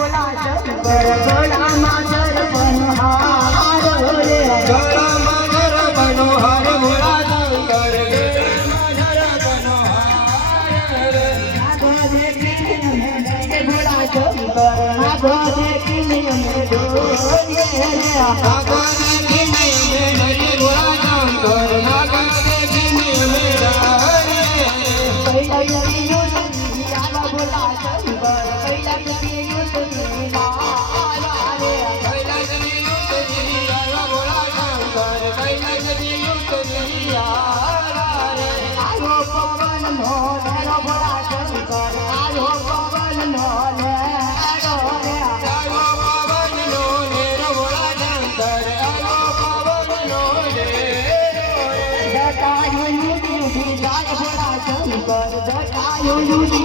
बोला शंकर गळा माधर बनहार रे गळा माधर बनहार बोला शंकर गळा माधर बनहार रे आगो देखी में बोला शंकर आगो देखी में डोले रे आगो देखी में बोला शंकर आगो देखी में डोले पहिला यही युद्ध आगो बोला शंकर पहिला यही युद्ध नारा रे पहिला यही युद्ध आगो बोला शंकर पहिला यही युद्ध आरा रे आगो पवन मोर बोला शंकर आगो पवन मोर रे आगो पवन नो नेर बोला शंकर आगो पवन नो जटायु युधी जाय बोला शंकर जटायु युधी